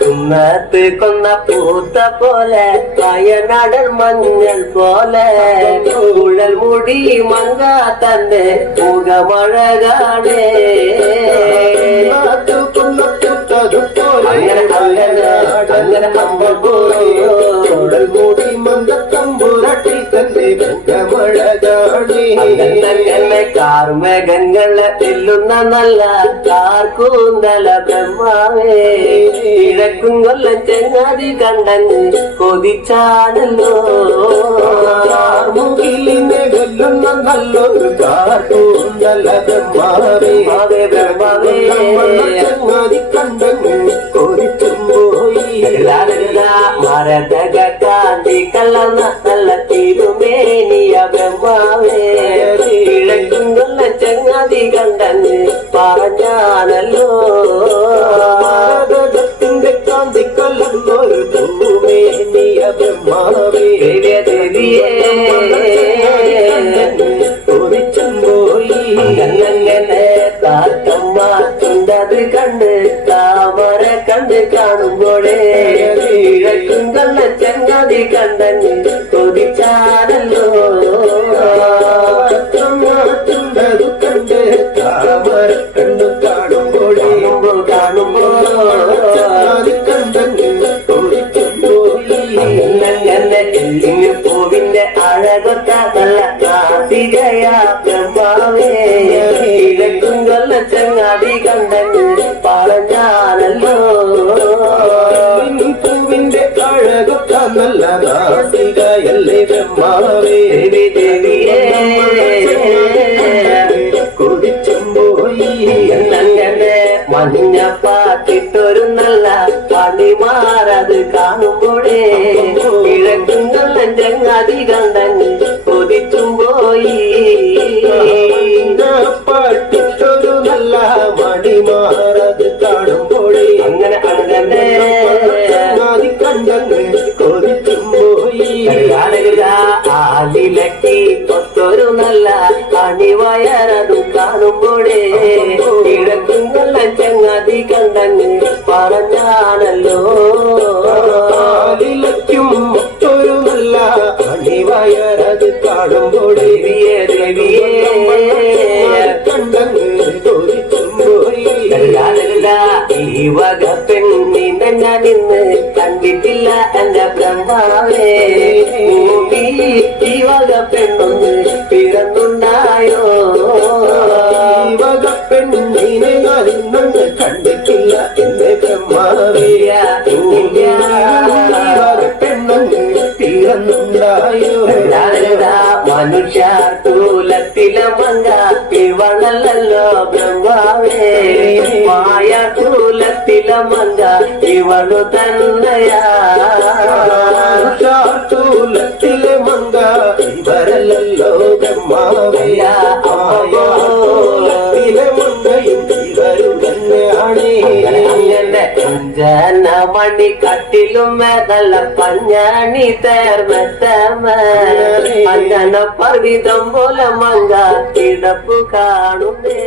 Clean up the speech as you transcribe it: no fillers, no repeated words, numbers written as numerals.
കുന്നത്ത് കൊന്ന പൂത്ത പോലെ വയനാടൻ മഞ്ഞൾ പോലെ കുഴൽ മുടി മങ്ക തന്റെ മുഖമഴ കാണേ അങ്ങനെ നമ്മൾ കുഴൽ മുടി മങ്ക തമ്പുരട്ടി തന്റെ മുഖമഴ കാണേ കാർമേഘങ്ങളെ തെല്ലുന്ന നല്ല കാർക്കൂന്തല ബ്രഹ്മാവേ ഇഴക്കും കൊല്ലം ചെങ്ങാതി കണ്ടങ്ങ് കൊതിച്ചാണല്ലോ മുകിലിനെ കൊല്ലുന്ന നല്ലൊരു കാർക്കൂന്തല ബ്രഹ്മാവേ ബ്രഹ്മാവേ ചെങ്ങാതി കണ്ടങ്ങ് കൊതിച്ചും പോയി മരതക കാന്തി കലർന്ന നല്ല തിരുമേനിയ ബ്രഹ്മാവേ ഇഴക്കും കൊല്ല ചങ്ങാതി കണ്ടങ്ങ് പറഞ്ഞാണല്ലോ മരതകത്തിന്റെ കാന്തി കലർന്നൊരു തിരുമേനിയ ബ്രഹ്മാവേ ദേവിയേ കൊതിച്ചും പോയി അങ്ങനെ കാക്കമ്മ ചുണ്ടത് കണ്ട് താമര കണ്ട് കാണുമ്പോഴേ ഇഴക്കും കള്ള ചങ്ങാതി കണ്ടങ്ങ് കൊതിച്ചാണല്ലോ ചുണ്ടത് കണ്ട് താമര കണ്ടു കാണുമ്പോഴേ കണ്ടങ്ങ് കൊതിച്ചും പോയി അങ്ങനെ പൂവിന്റെ അഴകൊത്ത നല്ല കാർത്തികയ ബ്രഹ്മാവേ ഇഴക്കും കൊല്ല ചങ്ങാതി കണ്ടങ്ങ് പറഞ്ഞാണല്ലോ പൂവിന്റെ അഴകൊത്ത നല്ല കാർത്തികയല്ലേ ബ്രഹ്മാവേ ദേവിയേ കൊതിച്ചും പോയി അങ്ങനെ മഞ്ഞ പാട്ടിട്ടൊരു നല്ല പണിമാറത് കാണുമ്പോഴേ ഇഴക്കും കൊല്ല ചങ്ങാതി കണ്ടങ്ങ് കൊതിച്ചും പോയി പാട്ടിട്ടൊരു നല്ല മണിമാറത് കാണുമ്പോഴേ അങ്ങനെ കണ്ടങ്ങ് കൊതിച്ചും പോയി ആലിലക്കി ഒത്തൊരു നല്ല അണിവയറതും കാണുമ്പോഴേ ഇഴക്കും കൊല്ല ചങ്ങാതി കണ്ടങ്ങ് പറഞ്ഞാണല്ലോ ആലിലക്കും ഒത്തൊരു നല്ല അണിവയറത് കാണുമ്പോഴേ ദേവിയേ കണ്ടങ്ങ് കൊതിച്ചും പോയി ഈ വക പെണ്ണിനെ ഞാൻ ഇന്ന് കണ്ടിട്ടില്ല എന്റെ ബ്രഹ്മാവേ ഈ വക പെണ്ണൊന്ന് പിറന്നുണ്ടായോ ഈ വക പെണ്ണിനെ ഞാൻ ഇന്ന് കണ്ടിട്ടില്ല എന്റെ ബ്രഹ്മാവേ പെണ്ണൊന്ന് പിറന്നുണ്ടായോ മനുഷ്യ തൂലത്തിലെ മങ്ക ഇവളല്ലോ ബ്രഹ്മാവേ മായ തൂലത്തിലെ മങ്ക ഇവളു തന്നെയാ തൂലത്തിലെ മങ്ക ഇവരല്ലോ ബ്രഹ്മാവേ തൂലത്തിലെ മങ്കയും ഇവരും തന്നെയാണ് അങ്ങനെ ജനമണി കട്ടിലും നല്ല പഞ്ഞാണി തേർന്നത്തമ അഞ്ചന പർവിതം പോലെ മങ്ക കിടപ്പു കാണുന്നേ.